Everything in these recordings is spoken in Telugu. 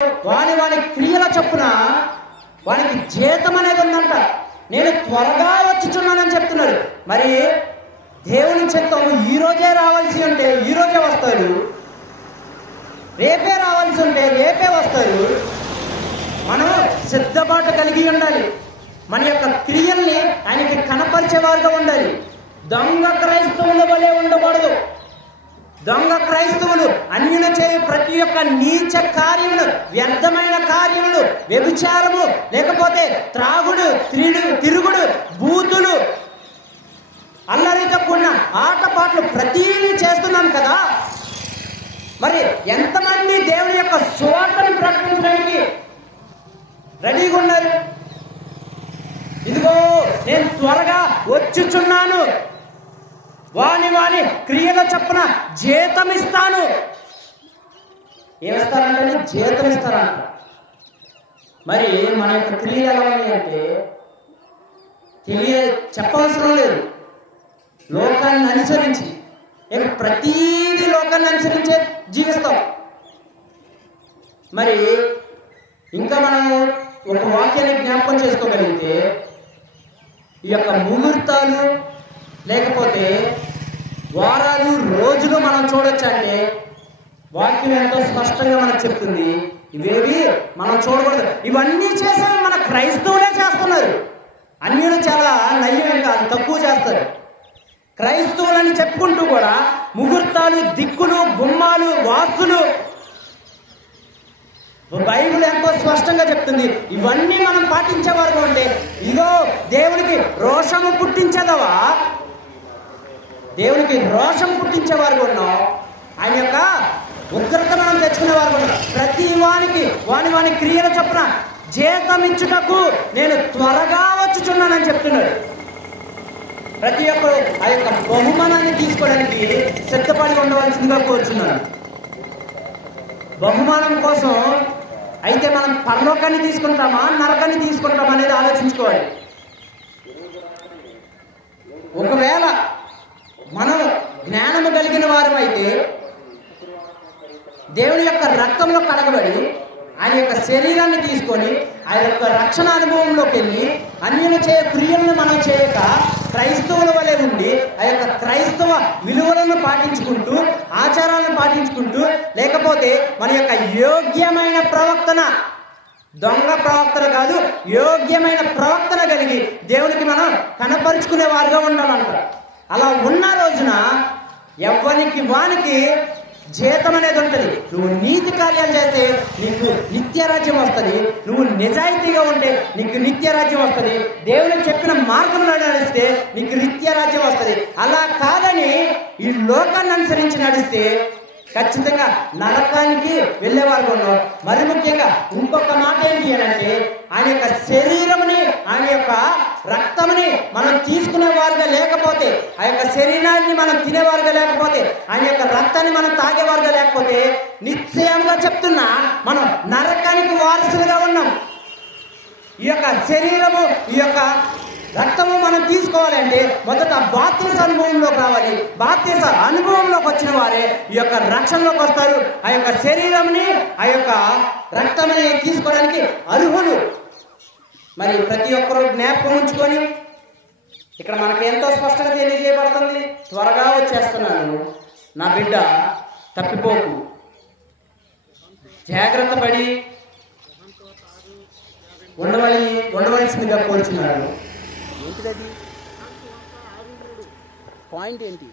వాని వాని క్రియల చొప్పున వానికి జీతం అనేది ఉందంట. నేను త్వరగా వచ్చుచున్నానని చెప్తున్నాడు. మరి దేవుని చిత్తము ఈరోజే రావాల్సి ఉంటే ఈరోజే వస్తారు, రేపే రావాల్సి ఉంటే రేపే వస్తారు. మనం సిద్ధపాటు కలిగి ఉండాలి. మన యొక్క క్రియల్ని ఆయనకి కనపరిచేవారుగా ఉండాలి. దొంగ క్రైస్తవుల వలె ఉండకూడదు. దొంగ క్రైస్తవులు అన్యులు చేయు ప్రతి ఒక్క నీచ కార్యములు, వ్యర్థమైన కార్యములు, వ్యభిచారము, లేకపోతే త్రాగుడు, తిరుగుడు, బూతులు, అల్లరితో కూడిన ఆటపాటలు ప్రతీది చేస్తున్నాం కదా. మరి ఎంతమంది దేవుని యొక్క సువార్తను ప్రకటించడానికి రెడీగా ఉన్నారు? ఇదిగో నేను త్వరగా వచ్చుచున్నాను, వాని వాని క్రియల చొప్పున జీతం ఇస్తాను. ఏమిస్తారంటే జీతం ఇస్తారంట. మరి మన యొక్క క్రియలు ఎలా ఉన్నాయి అంటే చెప్పవసరం లేదు. లోకాన్ని అనుసరించి ప్రతీది లోకాన్ని అనుసరించే జీవిస్తాం. మరి ఇంకా మనం ఒక వాక్యాన్ని జ్ఞాపకం చేసుకోగలిగితే ఈ యొక్క ముహూర్తాలు లేకపోతే వారాలు రోజులు మనం చూడొచ్చు. అంటే వాక్యం ఎంతో స్పష్టంగా మనకు చెప్తుంది ఇవేవి మనం చూడకూడదు. ఇవన్నీ చేసే మన క్రైస్తవులే చేస్తున్నారు. అన్యులు చాలా నయ్యం కాదు, తక్కువ చేస్తారు. క్రైస్తవులని చెప్పుకుంటూ కూడా ముహూర్తాలు, దిక్కులు, గుమ్మాలు, వాస్తులు బైబిల్ ఎంతో స్పష్టంగా చెప్తుంది. ఇవన్నీ మనం పాటించేవారు ఉంటే ఇదో దేవునికి రోషము పుట్టించదవా? దేవునికి రోషం పుట్టించేవారు ఉన్నాం. ఆయన యొక్క ఉగ్రత మనం తెచ్చుకునేవారు ఉన్నాం. ప్రతి వానికి వాని క్రియల చొప్పున జీతం ఇచ్చుటకు నేను త్వరగా వచ్చుచున్నానని చెప్తున్నాడు. ప్రతి ఒక్కరు ఆ యొక్క బహుమానాన్ని తీసుకోవడానికి సిద్ధపడి ఉండవలసిందిగా కోరుచున్నాను. బహుమానం కోసం అయితే మనం పరలోకాన్ని తీసుకుంటామా, నరకాన్ని తీసుకుంటామా అనేది ఆలోచించుకోవాలి. ఒకవేళ మనం జ్ఞానము కలిగిన వారు అయితే దేవుని యొక్క రక్తంలో కడగబడి ఆయన యొక్క శరీరాన్ని తీసుకొని ఆయన యొక్క రక్షణ అనుభవంలోకి వెళ్ళి అన్యులు చేయ క్రియలను మనం చేయక క్రైస్తవుల వలె ఉండి ఆ యొక్క క్రైస్తవ విలువలను పాటించుకుంటూ, ఆచారాలను పాటించుకుంటూ, లేకపోతే మన యొక్క యోగ్యమైన ప్రవర్తన, దొంగ ప్రవర్తన కాదు, యోగ్యమైన ప్రవర్తన కలిగి దేవునికి మనం కనపరుచుకునే వారుగా ఉండాలంట. అలా ఉన్న రోజున ఎవ్వరికి వానికి జీతం అనేది ఉంటుంది. నువ్వు నీతి కార్యాలు చేస్తే నీకు నిత్యరాజ్యం వస్తుంది. నువ్వు నిజాయితీగా ఉంటే నీకు నిత్యరాజ్యం వస్తుంది. దేవుని చెప్పిన మార్గంలో నడిస్తే నీకు నిత్యరాజ్యం వస్తుంది. అలా కాదని ఈ లోకాన్ని అనుసరించి నడిస్తే ఖచ్చితంగా నరకానికి వెళ్ళేవారు ఉన్నాం. మరి ముఖ్యంగా ఇంకొక మాట ఏంటి అంటే ఆయన యొక్క శరీరముని, ఆయన యొక్క రక్తముని మనం తీసుకునేవారుగా లేకపోతే, ఆ యొక్క శరీరాన్ని మనం తినేవారుగా లేకపోతే, ఆయన యొక్క రక్తాన్ని మనం తాగేవారుగా లేకపోతే నిశ్చయంగా చెప్తున్నా మనం నరకానికి వారసులుగా ఉన్నాం. ఈ యొక్క శరీరము, ఈ యొక్క రక్తము మనం తీసుకోవాలంటే మొదట బాప్తిస అనుభవంలోకి రావాలి. బాప్తిస అనుభవంలోకి వచ్చిన వారే ఈ యొక్క రక్షణలోకి వస్తారు. ఆ యొక్క శరీరంని, ఆ యొక్క రక్తాన్ని తీసుకోవడానికి అర్హులు. మరి ప్రతి ఒక్కరూ జ్ఞాపకం ఉంచుకొని ఇక్కడ మనకి ఎంతో స్పష్టంగా తెలియజేయబడుతుంది. త్వరగా వచ్చేస్తున్నాను, నా బిడ్డ తప్పిపోకు, జాగ్రత్త పడి ఉండవలసిందిగా కోరుచున్నాడు. ఏంటిది పాయింట్ ఏంటి?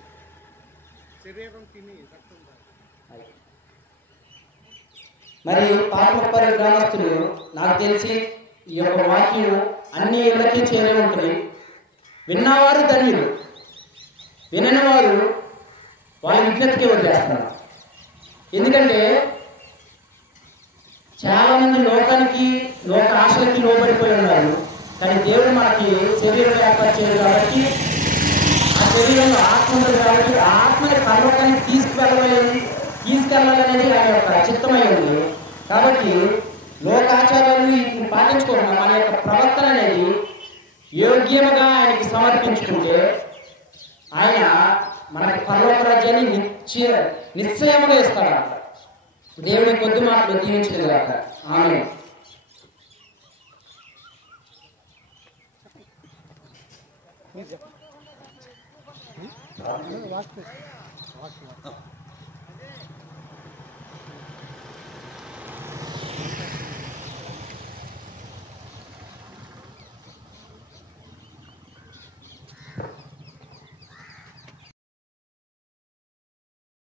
మరి పార్వపల్లి గ్రామస్తులు నాకు తెలిసి ఈ యొక్క వాక్యం అన్ని ఇళ్ళకి చేరే ఉంటుంది. విన్నవారు ధన్యులు, వినని వారు వాళ్ళ విజ్ఞతకి వదిలేస్తున్నారు. ఎందుకంటే చాలామంది లోకానికి, లోక ఆశలకి లోబడిపోయి ఉన్నారు. కానీ దేవుడు మనకి శరీరం ఏర్పరిచేది కాబట్టి, ఆ శరీరంలో ఆత్మ ఉంది కాబట్టి ఆ ఆత్మని పర్వతానికి తీసుకెళ్ళాలనేది ఆయన యొక్క చిత్తమై ఉంది. కాబట్టి లోకాచారాలు పాటించుకోకుండా మన యొక్క ప్రవర్తన అనేది యోగ్యముగా ఆయనకి సమర్పించుకుంటే ఆయన మనకి పరలోక రాజ్యాన్ని నిశ్చయముగా ఇస్తాడు. దేవుడి కొద్ది మాటలు దీవించడు గాక. ఆమేన్.